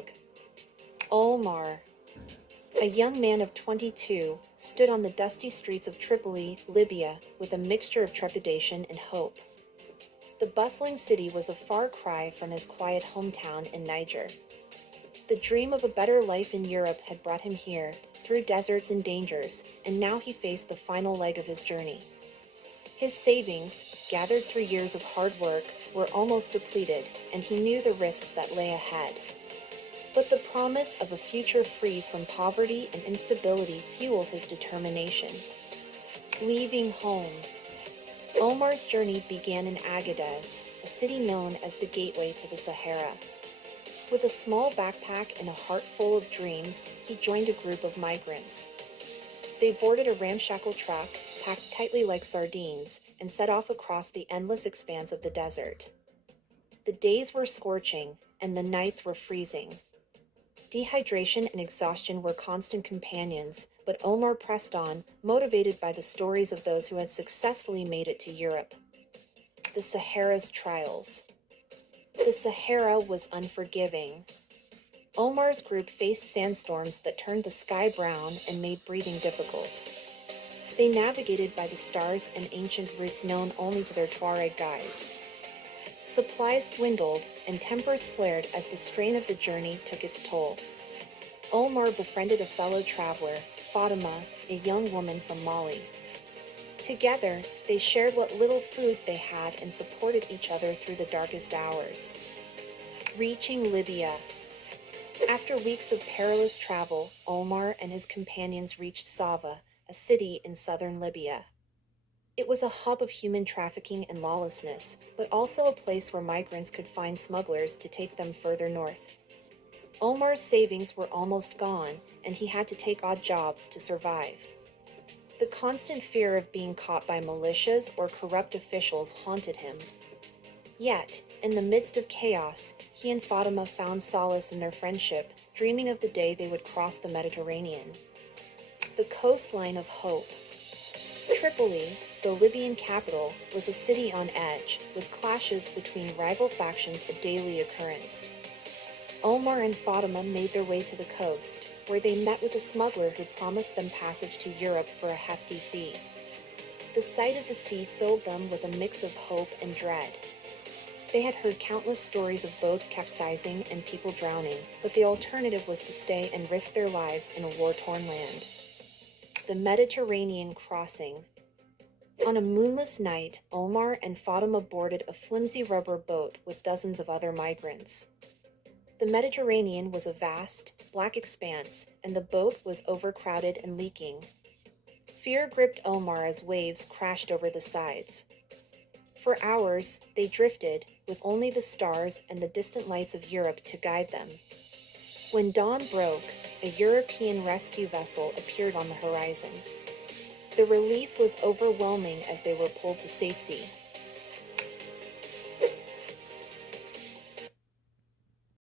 Epilogue. Omar, a young man of 22, stood on the dusty streets of Tripoli, Libya, with a mixture of trepidation and hope. The bustling city was a far cry from his quiet hometown in Niger. The dream of a better life in Europe had brought him here, through deserts and dangers, and now he faced the final leg of his journey. His savings, gathered through years of hard work, were almost depleted, and he knew the risks that lay ahead. But the promise of a future free from poverty and instability fueled his determination. Leaving home. Omar's journey began in Agadez, a city known as the gateway to the Sahara. With a small backpack and a heart full of dreams, he joined a group of migrants. They boarded a ramshackle truck, packed tightly like sardines, and set off across the endless expanse of the desert. The days were scorching, and the nights were freezing. Dehydration and exhaustion were constant companions, but Omar pressed on, motivated by the stories of those who had successfully made it to Europe. The Sahara's trials. The Sahara was unforgiving. Omar's group faced sandstorms that turned the sky brown and made breathing difficult. They navigated by the stars and ancient routes known only to their Tuareg guides. Supplies dwindled, and tempers flared as the strain of the journey took its toll. Omar befriended a fellow traveler, Fatima, a young woman from Mali. Together, they shared what little food they had and supported each other through the darkest hours. Reaching Libya. After weeks of perilous travel, Omar and his companions reached Sava, a city in southern Libya. It was a hub of human trafficking and lawlessness, but also a place where migrants could find smugglers to take them further north. Omar's savings were almost gone, and he had to take odd jobs to survive. The constant fear of being caught by militias or corrupt officials haunted him. Yet, in the midst of chaos, he and Fatima found solace in their friendship, dreaming of the day they would cross the Mediterranean. The coastline of hope. Tripoli, the Libyan capital, was a city on edge, with clashes between rival factions a daily occurrence. Omar and Fatima made their way to the coast, where they met with a smuggler who promised them passage to Europe for a hefty fee. The sight of the sea filled them with a mix of hope and dread. They had heard countless stories of boats capsizing and people drowning, but the alternative was to stay and risk their lives in a war-torn land. The Mediterranean crossing. On a moonless night, Omar and Fatima boarded a flimsy rubber boat with dozens of other migrants. The Mediterranean was a vast, black expanse, and the boat was overcrowded and leaking. Fear gripped Omar as waves crashed over the sides. For hours, they drifted, with only the stars and the distant lights of Europe to guide them. When dawn broke, a European rescue vessel appeared on the horizon. The relief was overwhelming as they were pulled to safety.